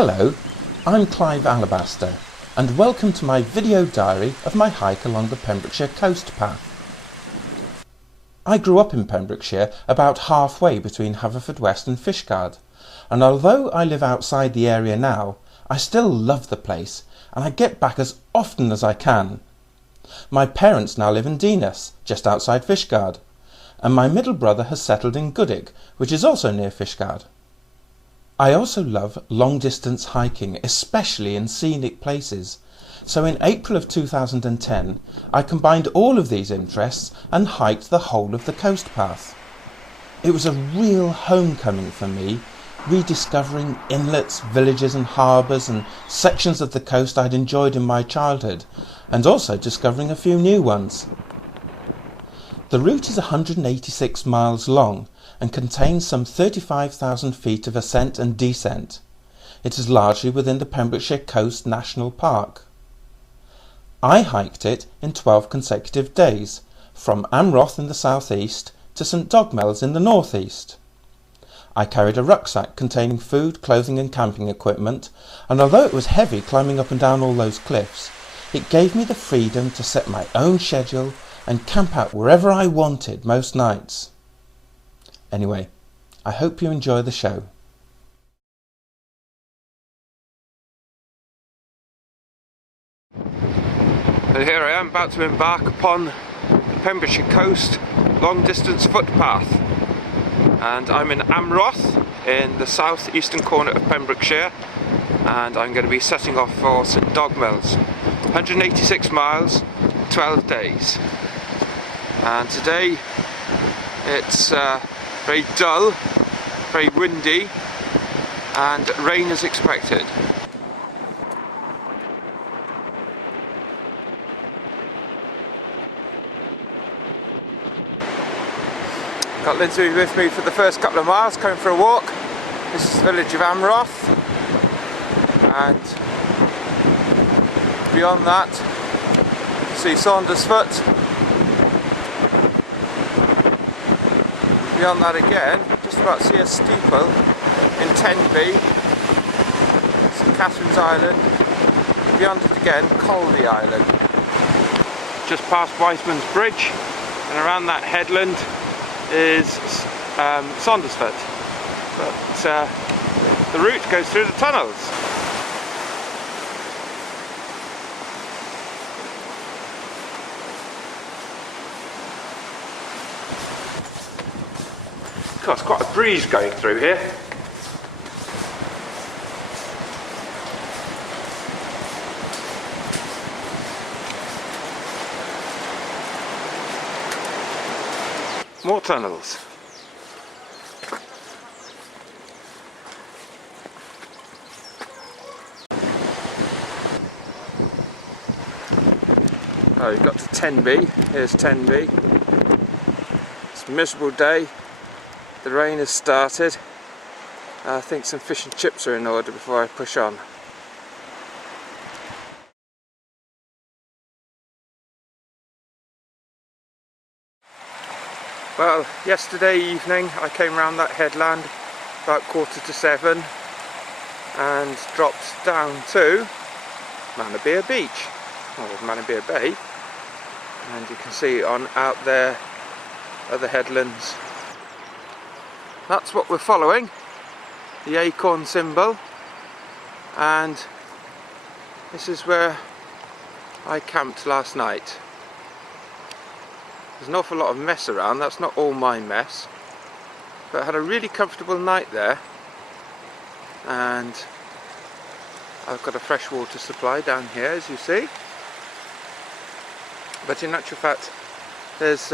Hello, I'm Clive Alabaster and welcome to my video diary of my hike along the Pembrokeshire Coast Path. I grew up in Pembrokeshire about halfway between Haverfordwest and Fishguard, and although I live outside the area now, I still love the place and I get back as often as I can. My parents now live in Dinas, just outside Fishguard, and my middle brother has settled in Goodwick, which is also near Fishguard. I also love long-distance hiking, especially in scenic places, so in April of 2010 I combined all of these interests and hiked the whole of the coast path. It was a real homecoming for me, rediscovering inlets, villages and harbours and sections of the coast I'd enjoyed in my childhood, and also discovering a few new ones. The route is 186 miles long and contains some 35,000 feet of ascent and descent. It is largely within the Pembrokeshire Coast National Park. I hiked it in 12 consecutive days, from Amroth in the southeast to St Dogmells in the northeast. I carried a rucksack containing food, clothing and camping equipment, and although it was heavy climbing up and down all those cliffs, it gave me the freedom to set my own schedule and camp out wherever I wanted most nights. Anyway, I hope you enjoy the show. And here I am about to embark upon the Pembrokeshire Coast long distance footpath, and I'm in Amroth in the south eastern corner of Pembrokeshire, and I'm going to be setting off for St Dogmells. 186 miles, 12 days, and today it's very dull, very windy, and rain is expected. Got Lindsay with me for the first couple of miles, coming for a walk. This is the village of Amroth, and beyond that, you see Saundersfoot. Beyond that again, just about see a steeple in Tenby, St Catherine's Island. Beyond it again, Colby Island. Just past Wiseman's Bridge, and around that headland is Saundersfoot. But the route goes through the tunnels. It's quite a breeze going through here. More tunnels. Oh, you've got to Tenby. Here's Tenby. It's a miserable day. The rain has started. I think some fish and chips are in order before I push on. Well, yesterday evening I came round that headland about 7:15 and dropped down to Manorbier Beach, or Manorbier Bay, and you can see on out there are the headlands. That's what we're following, the acorn symbol, and this is where I camped last night. There's an awful lot of mess around, that's not all my mess, but I had a really comfortable night there, and I've got a fresh water supply down here, as you see, but in actual fact there's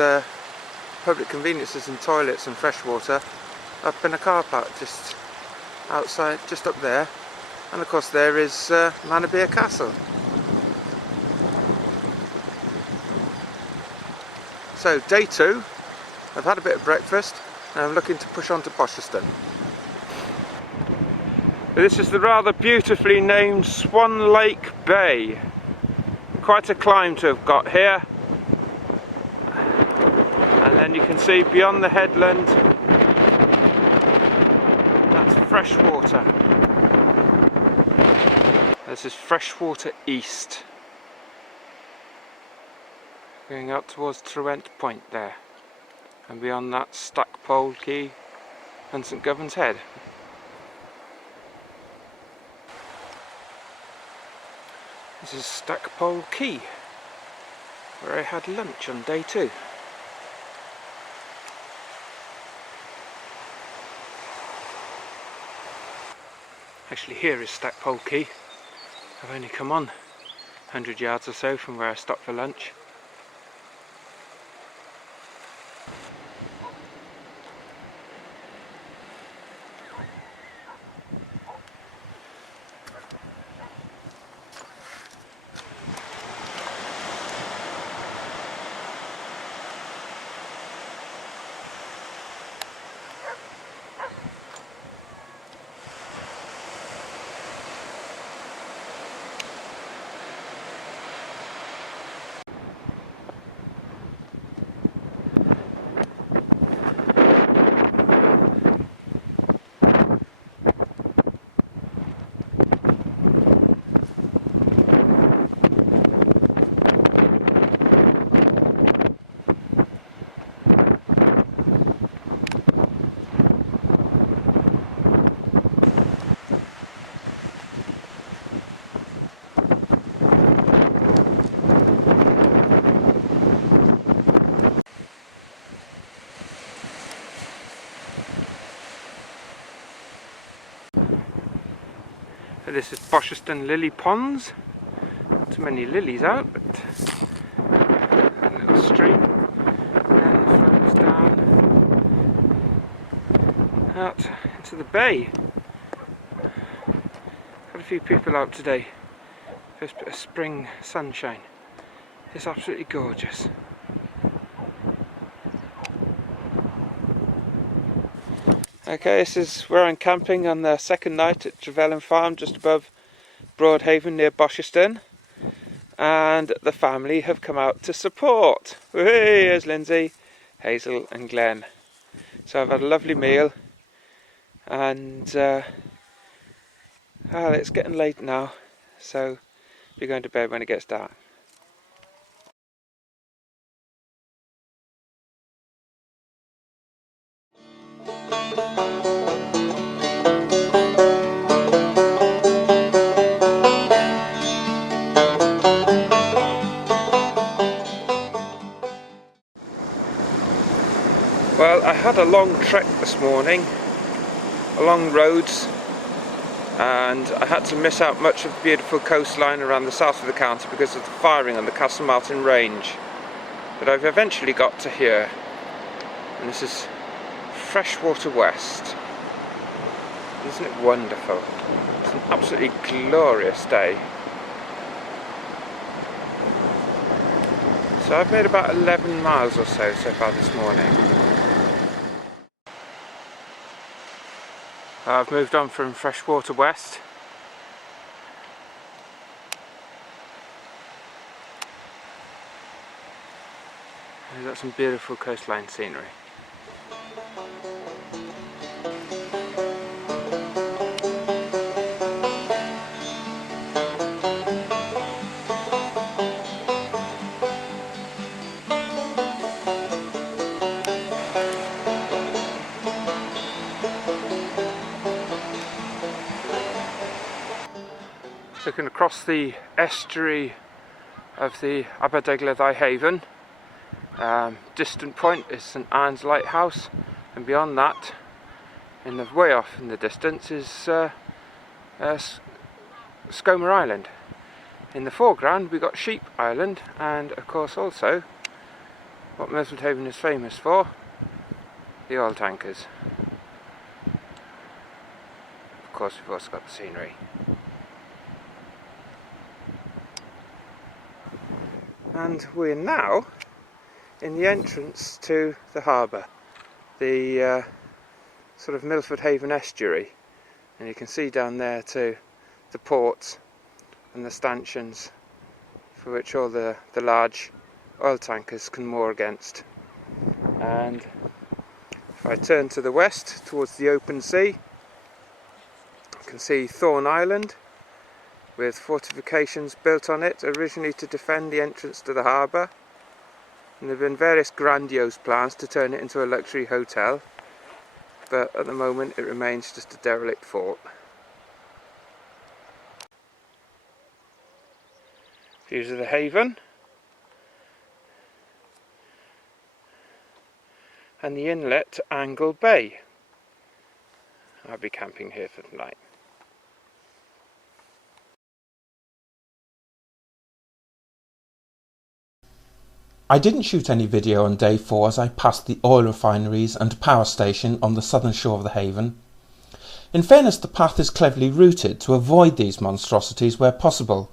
public conveniences and toilets and fresh water up in a car park just outside, just up there, and of course there is Manorbier Castle. So day 2, I've had a bit of breakfast and I'm looking to push on to Bosherston. This is the rather beautifully named Swan Lake Bay. Quite a climb to have got here, and then you can see beyond the headland fresh water. This is Freshwater East, going out towards Trent Point there, and beyond that Stackpole Quay and St Govan's Head. This is Stackpole Quay, where I had lunch on day 2. Actually, here is Stackpole Quay. I've only come on 100 yards or so from where I stopped for lunch. This is Bosherston Lily Ponds. Not too many lilies out, but a little stream then flows down out into the bay. Had a few people out today. First bit of spring sunshine. It's absolutely gorgeous. Okay, this is where I'm camping on the second night at Trevelyan Farm, just above Broadhaven near Bosherston, and the family have come out to support. Hey, here's Lindsay, Hazel and Glenn. So I've had a lovely meal, and it's getting late now, so I'll be going to bed when it gets dark. Well, I had a long trek this morning, along roads, and I had to miss out much of the beautiful coastline around the south of the county because of the firing on the Castle Martin Range. But I've eventually got to here, and this is Freshwater West. Isn't it wonderful? It's an absolutely glorious day. So I've made about 11 miles or so far this morning. I've moved on from Freshwater West. We've got some beautiful coastline scenery. Looking across the estuary of the Aberdaugleddau Haven, distant point is St Anne's Lighthouse, and beyond that, way off in the distance, is Skomer Island. In the foreground we've got Sheep Island, and of course also what Milford Haven is famous for, the oil tankers. Of course we've also got the scenery. And we're now in the entrance to the harbour, the sort of Milford Haven estuary, and you can see down there too the ports and the stanchions for which all the large oil tankers can moor against. And if I turn to the west towards the open sea, you can see Thorn Island, with fortifications built on it, originally to defend the entrance to the harbour. And there have been various grandiose plans to turn it into a luxury hotel, but at the moment it remains just a derelict fort. Views of the haven and the inlet to Angle Bay. I'll be camping here for the night. I didn't shoot any video on day 4 as I passed the oil refineries and power station on the southern shore of the haven. In fairness, the path is cleverly routed to avoid these monstrosities where possible.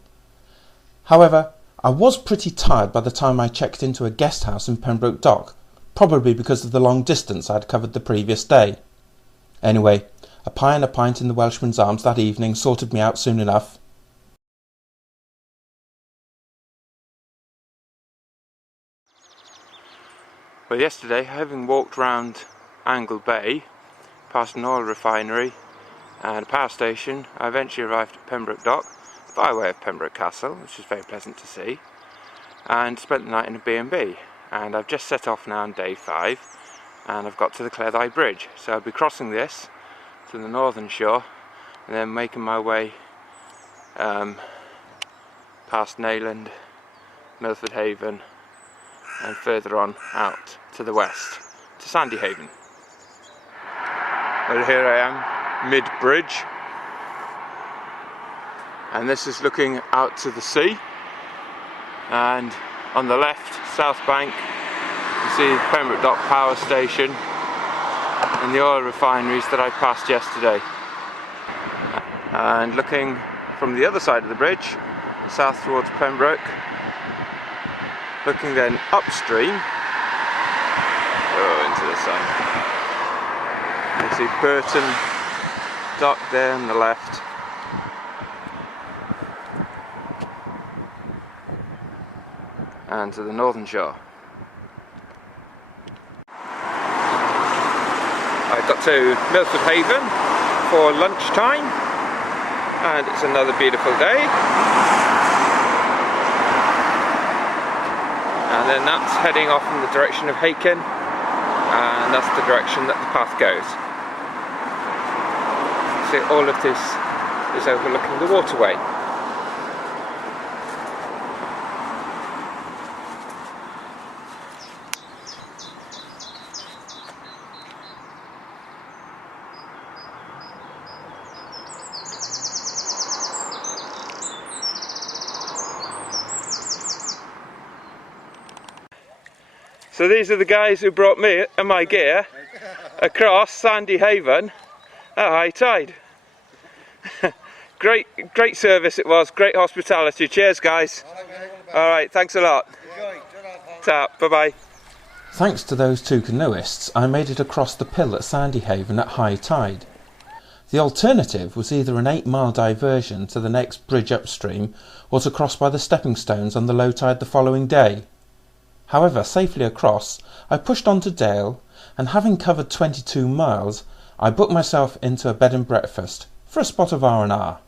However, I was pretty tired by the time I checked into a guest house in Pembroke Dock, probably because of the long distance I had covered the previous day. Anyway, a pie and a pint in the Welshman's Arms that evening sorted me out soon enough. Well, yesterday, having walked round Angle Bay, past an oil refinery and a power station, I eventually arrived at Pembroke Dock by way of Pembroke Castle, which was very pleasant to see, and spent the night in a B&B. And I've just set off now on day 5, and I've got to the Cleddau Bridge, so I'll be crossing this to the northern shore and then making my way past Neyland, Milford Haven, and further on out to the west to Sandy Haven. Well, here I am mid-bridge, and this is looking out to the sea, and on the left, south bank, you see the Pembroke Dock power station and the oil refineries that I passed yesterday. And looking from the other side of the bridge, south towards Pembroke, looking then upstream, into the sun. You see Burton Dock there on the left. And to the northern shore. I got to Milford Haven for lunchtime, and it's another beautiful day. And then that's heading off in the direction of Haken, and that's the direction that the path goes. See, all of this is overlooking the waterway. So these are the guys who brought me and my gear across Sandy Haven at high tide. Great service it was, great hospitality. Cheers guys. Alright, thanks a lot. Ta, bye-bye. Thanks to those two canoeists, I made it across the Pill at Sandy Haven at high tide. The alternative was either an 8-mile diversion to the next bridge upstream or to cross by the stepping stones on the low tide the following day. However, safely across, I pushed on to Dale, and having covered 22 miles, I booked myself into a bed and breakfast for a spot of R&R.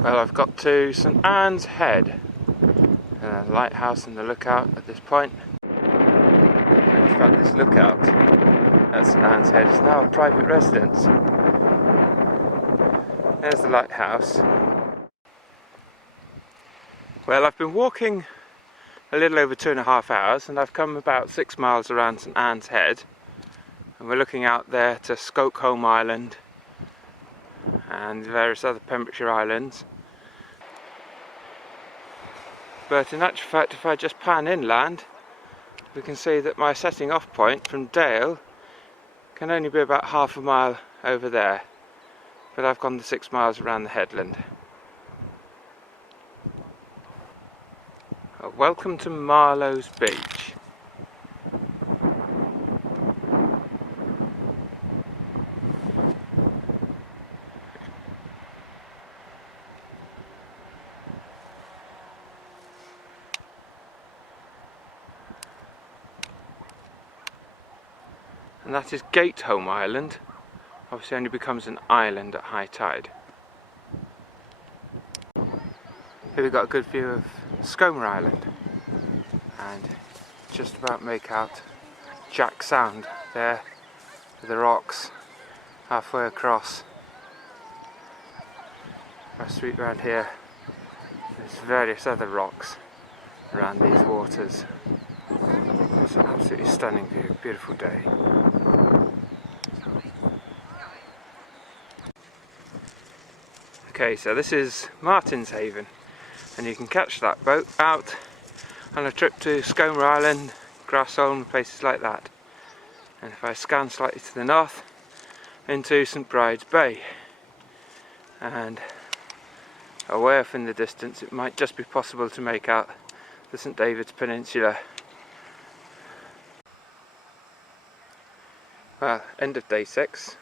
Well, I've got to St Anne's Head, a lighthouse and the lookout at this point. In fact, this lookout at St Anne's Head is now a private residence. There's the lighthouse. Well, I've been walking a little over 2.5 hours, and I've come about 6 miles around St Anne's Head, and we're looking out there to Scokeholm Island and various other Pembrokeshire islands. But in actual fact, if I just pan inland, we can see that my setting off point from Dale can only be about half a mile over there, but I've gone the 6 miles around the headland. Welcome to Marlowe's Beach. and that is Gatehome Island. Obviously only becomes an island at high tide. Here we've got a good view of Scomer Island, and just about make out Jack Sound there with the rocks halfway across. Our street around here, there's various other rocks around these waters. It's an absolutely stunning view, beautiful day. Okay, so this is Martin's Haven, and you can catch that boat out on a trip to Scomer Island, Grassholm, places like that. And if I scan slightly to the north, into St Bride's Bay, and away off in the distance it might just be possible to make out the St David's Peninsula. Well, end of day 6,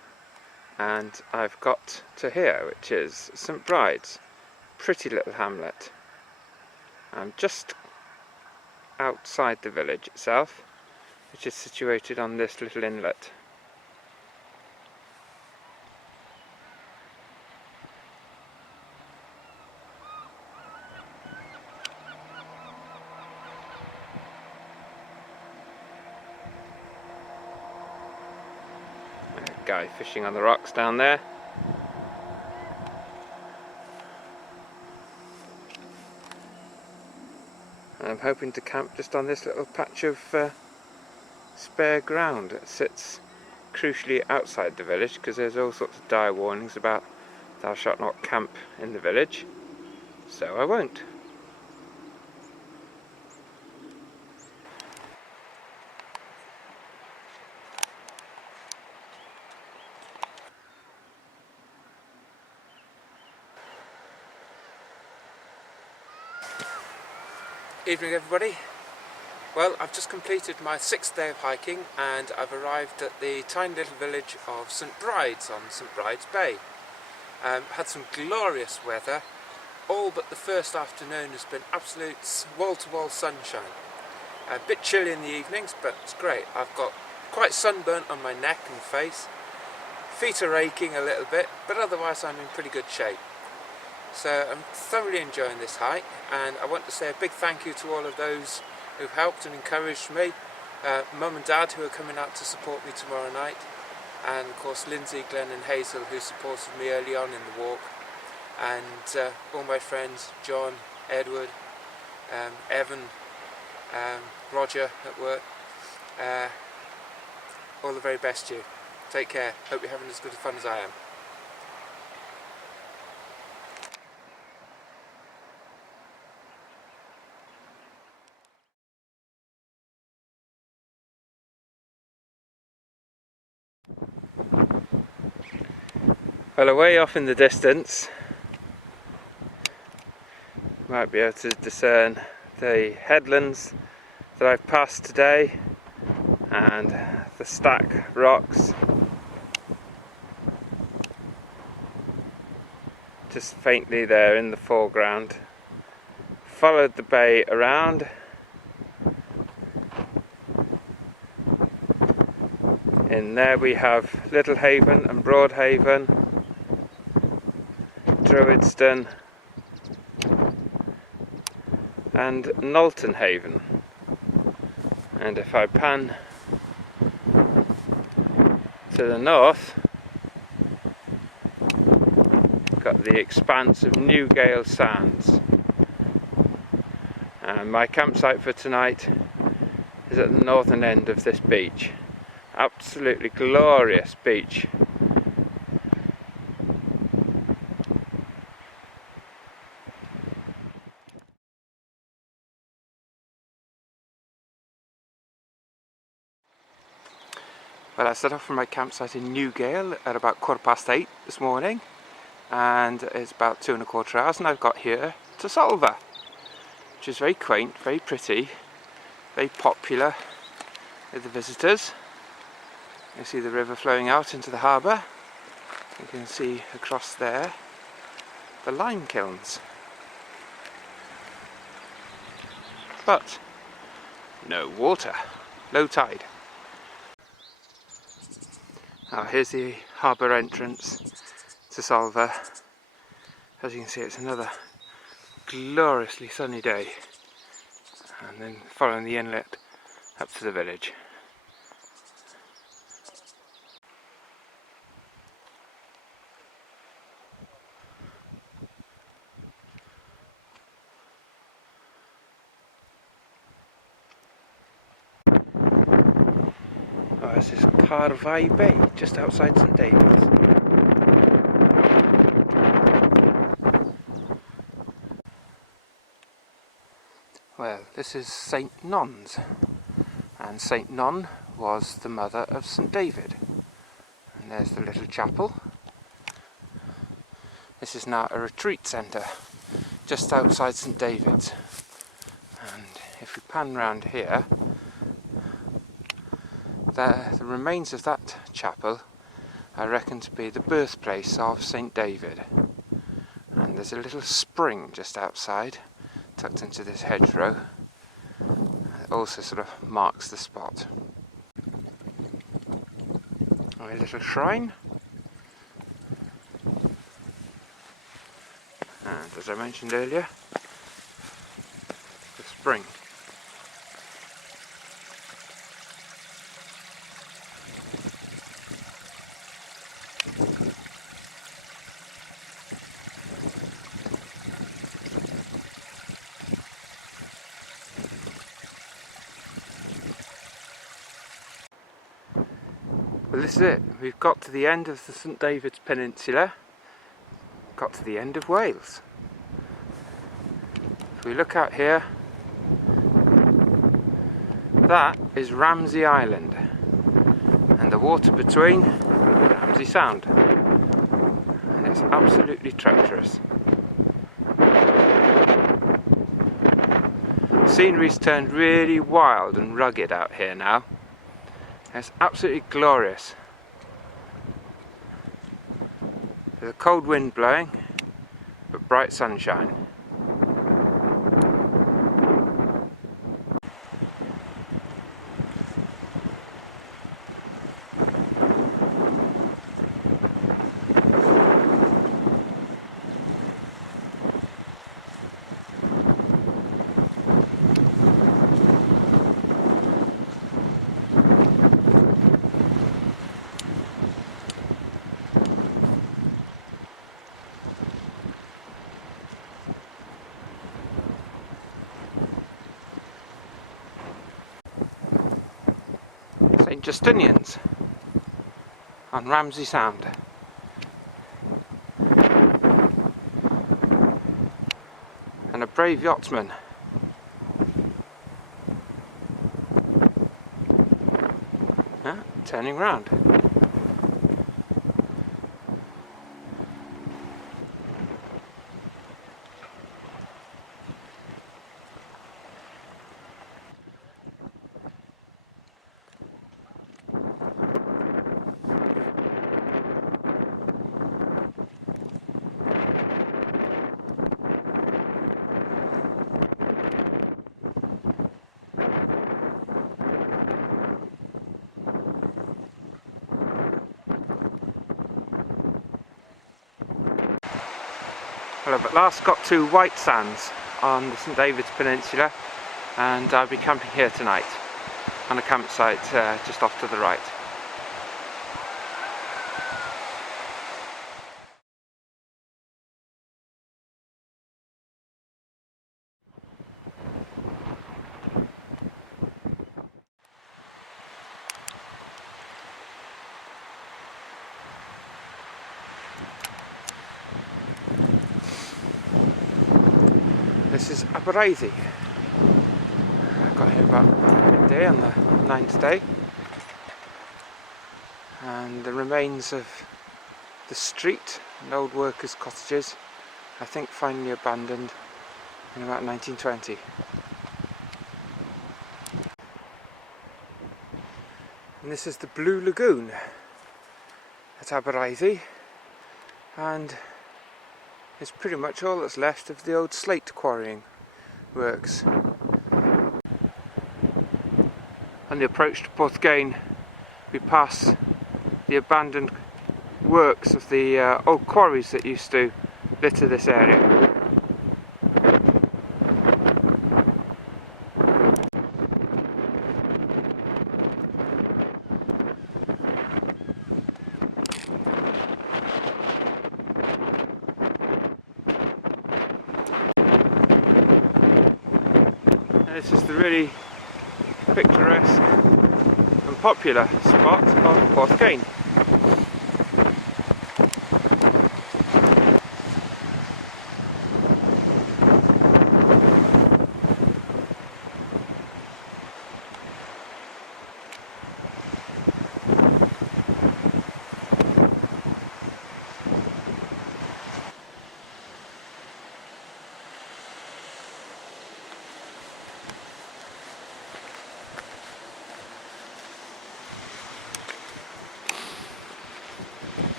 and I've got to here, which is St Bride's, pretty little hamlet. I'm just outside the village itself, which is situated on this little inlet. A guy fishing on the rocks down there. I'm hoping to camp just on this little patch of spare ground. It sits crucially outside the village because there's all sorts of dire warnings about thou shalt not camp in the village, so I won't. Evening everybody. Well, I've just completed my 6th day of hiking and I've arrived at the tiny little village of St Bride's on St Bride's Bay. Had some glorious weather, all but the first afternoon has been absolute wall-to-wall sunshine. A bit chilly in the evenings, but it's great. I've got quite sunburnt on my neck and face. Feet are aching a little bit, but otherwise I'm in pretty good shape. So I'm thoroughly enjoying this hike, and I want to say a big thank you to all of those who've helped and encouraged me. Mum and Dad, who are coming out to support me tomorrow night, and of course Lindsay, Glenn and Hazel, who supported me early on in the walk, and all my friends, John, Edward, Evan, Roger at work. All the very best to you. Take care. Hope you're having as good a fun as I am. Well, away off in the distance, you might be able to discern the headlands that I've passed today and the stack rocks just faintly there in the foreground. Followed the bay around, in there we have Little Haven and Broad Haven, Druidston and Knowlton Haven. And if I pan to the north, got the expanse of Newgale Sands. And my campsite for tonight is at the northern end of this beach. Absolutely glorious beach. Well, I set off from my campsite in Newgale at about 8:15 this morning, and it's about 2¼ hours, and I've got here to Solva, which is very quaint, very pretty, very popular with the visitors. You see the river flowing out into the harbour. You can see across there the lime kilns, but no water, low tide. Oh, here's the harbour entrance to Solva. As you can see, it's another gloriously sunny day, and then following the inlet up to the village. Oh, this is Carvai Bay, just outside St David's. Well, this is St Non's, and St Non was the mother of St David. And there's the little chapel. This is now a retreat centre just outside St David's. And if we pan round here, the remains of that chapel I reckon to be the birthplace of St David. And there's a little spring just outside, tucked into this hedgerow. It also sort of marks the spot. A little shrine. And as I mentioned earlier, the spring. Well, this is it. We've got to the end of the St David's Peninsula. Got to the end of Wales. If we look out here, that is Ramsey Island, and the water between, Ramsey Sound, and it's absolutely treacherous. Scenery's turned really wild and rugged out here now. It's absolutely glorious. There's a cold wind blowing, but bright sunshine. St Justinian's on Ramsey Sound. And a brave yachtsman. Turning round. Well, I've at last got to White Sands on the St David's Peninsula, and I'll be camping here tonight on a campsite just off to the right. This is Aberystwyth. I got here about midday on the 9th day, and the remains of the street and old workers' cottages, I think finally abandoned in about 1920. And this is the Blue Lagoon at Aberystwyth, and it's pretty much all that's left of the old slate quarrying works. On the approach to Porthgain, we pass the abandoned works of the old quarries that used to litter this area. This is the really picturesque and popular spot of Porthcain.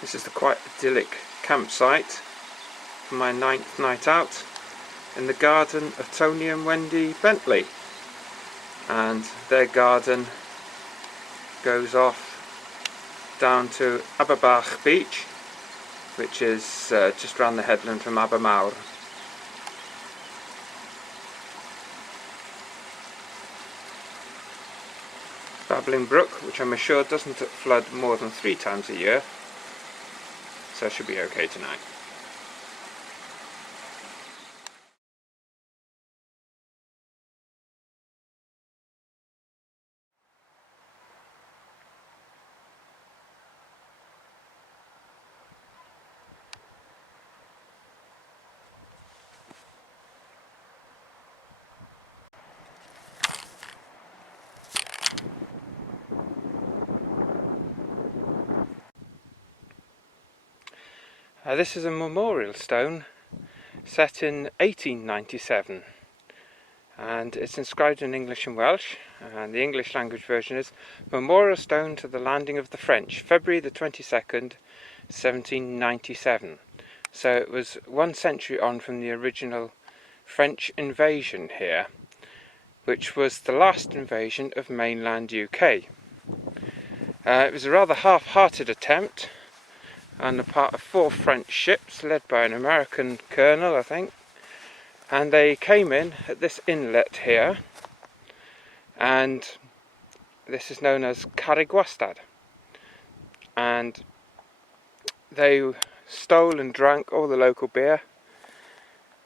This is the quite idyllic campsite for my 9th night out in the garden of Tony and Wendy Bentley, and their garden goes off down to Aberbach Beach, which is just round the headland from Abermawr. Babbling Brook, which I'm assured doesn't flood more than 3 times a year, so I should be okay tonight. This is a memorial stone set in 1897, and it's inscribed in English and Welsh, and the English language version is Memorial Stone to the Landing of the French, February the 22nd, 1797. So it was 1 century on from the original French invasion here, which was the last invasion of mainland UK. It was a rather half-hearted attempt on the part of 4 French ships led by an American colonel, I think, and they came in at this inlet here, and this is known as Carriguastad, and they stole and drank all the local beer,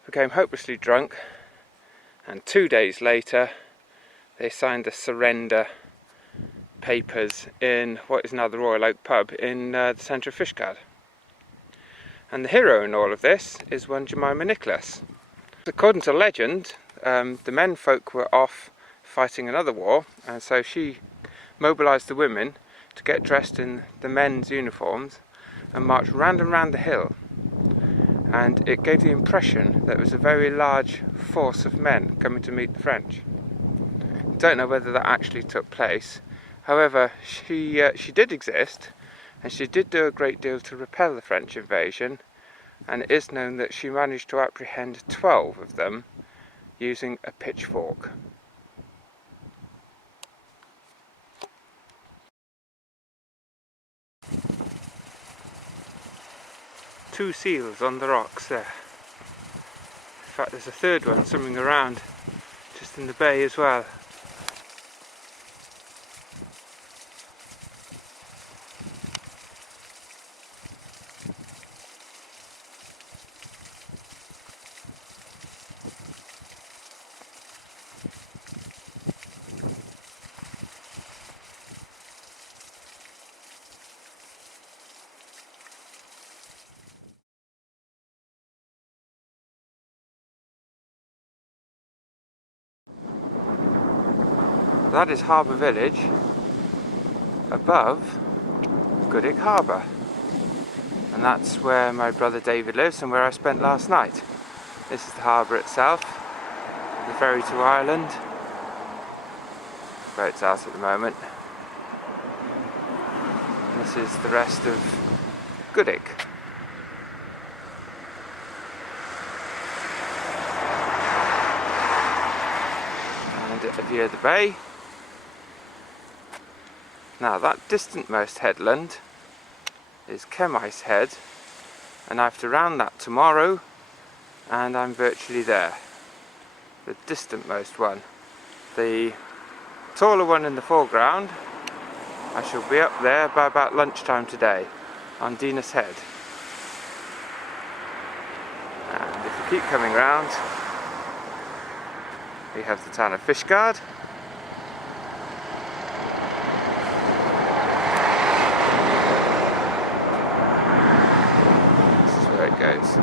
became hopelessly drunk, and 2 days later they signed the surrender papers in what is now the Royal Oak pub in the centre of Fishguard. And the hero in all of this is one Jemima Nicholas. According to legend, the menfolk were off fighting another war, and so she mobilised the women to get dressed in the men's uniforms and march round and round the hill, and it gave the impression that it was a very large force of men coming to meet the French. Don't know whether that actually took place. However, she did exist, and she did do a great deal to repel the French invasion, and it is known that she managed to apprehend 12 of them using a pitchfork. Two seals on the rocks there. In fact, there's a third one swimming around just in the bay as well. That is Harbour Village, above Goodwick Harbour, and that's where my brother David lives and where I spent last night. This is the harbour itself, the ferry to Ireland. Boat's out at the moment. And this is the rest of Goodwick. And a view of the bay. Now that distantmost headland is Chemice Head, and I have to round that tomorrow and I'm virtually there. The distantmost one. The taller one in the foreground, I shall be up there by about lunchtime today on Dinas Head. And if we keep coming round, we have the town of Fishguard. This is where it goes.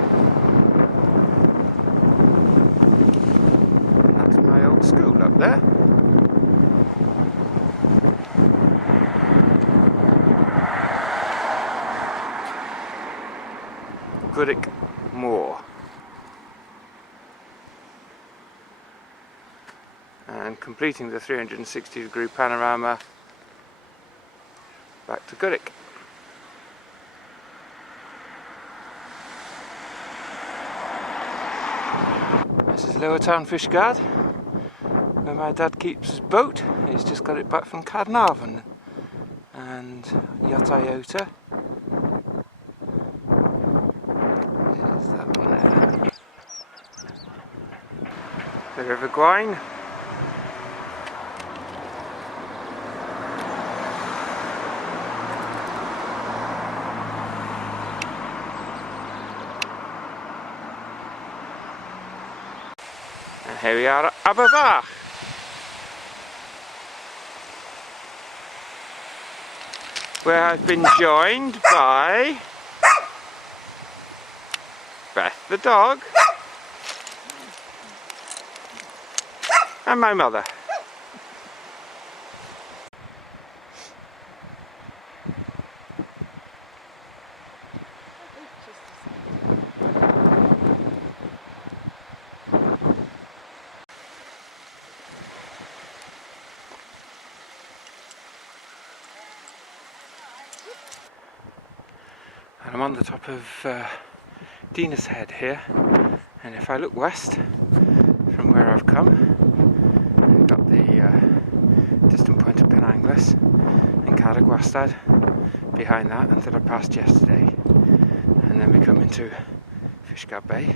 That's my old school up there. Goodwick Moor. And completing the 360-degree panorama back to Goodwick. This is Lower Town Fishguard, where my dad keeps his boat. He's just got it back from Carnarvon and Yacht Iota. There's that one there. The River Gwaun. And here we are at Aberbach. Where I've been joined by Beth the dog and my mother. And I'm on the top of Dinas Head here, and if I look west from where I've come, we've got the distant point of Penanglis and Caragwastad behind that, and that I passed yesterday, and then we come into Fishguard Bay.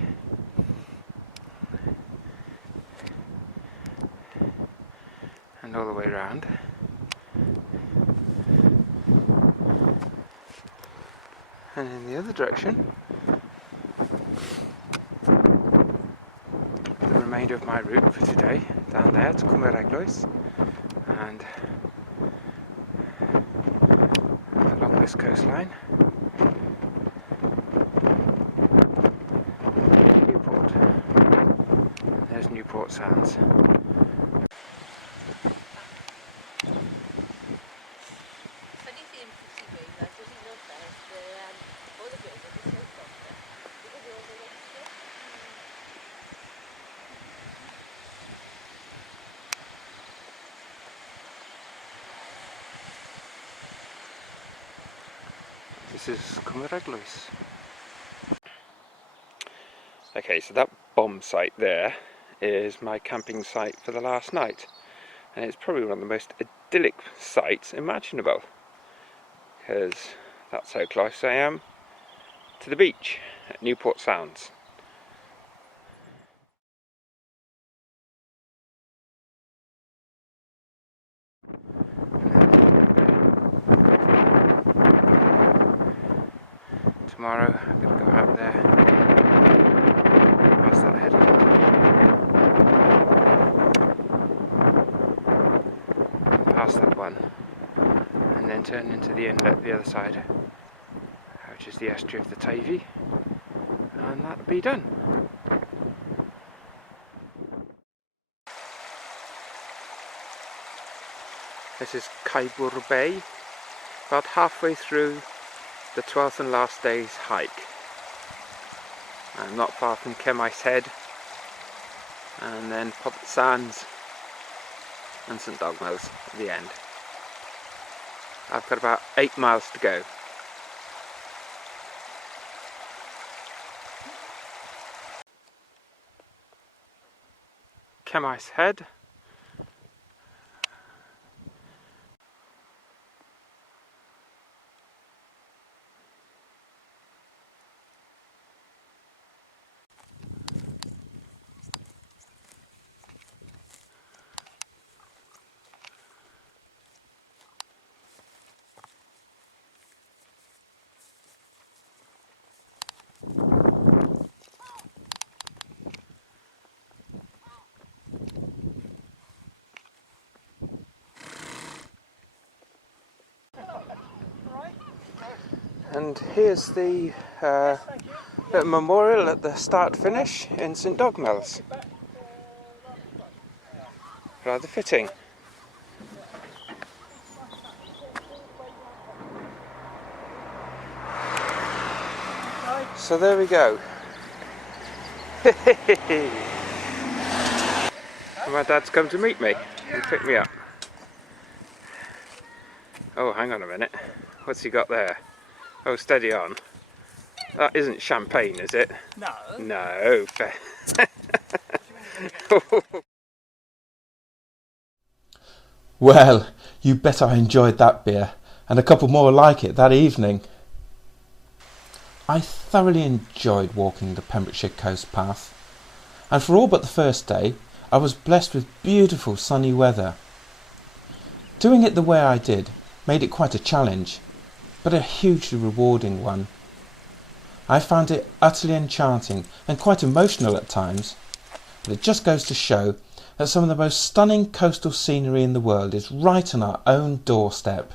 And all the way around. And in the other direction, the remainder of my route for today, down there to Cwmberegloes, and along this coastline, Newport. And there's Newport Sands. This is Cwmberegloes. Okay, so that bomb site there is my camping site for the last night, and it's probably one of the most idyllic sites imaginable, because that's how close I am to the beach at Newport Sounds. Tomorrow I'm going to go out there past that headland, past that one, and then turn into the inlet the other side, which is the estuary of the Teifi, and that'll be done. This is Caibwr Bay, about halfway through the 12th and last day's hike. I'm not far from Chemice Head, and then Poppet Sands and St Dogmell's at the end. I've got about 8 miles to go. Chemice Head. And here's the little memorial at the start-finish in St Dogmell's. Rather fitting. So there we go. My dad's come to meet me and pick me up. Oh, hang on a minute. What's he got there? Oh, steady on. That isn't champagne, is it? No. No. Well, you bet I enjoyed that beer, and a couple more like it that evening. I thoroughly enjoyed walking the Pembrokeshire Coast Path, and for all but the first day, I was blessed with beautiful sunny weather. Doing it the way I did made it quite a challenge, but a hugely rewarding one. I found it utterly enchanting and quite emotional at times, but it just goes to show that some of the most stunning coastal scenery in the world is right on our own doorstep.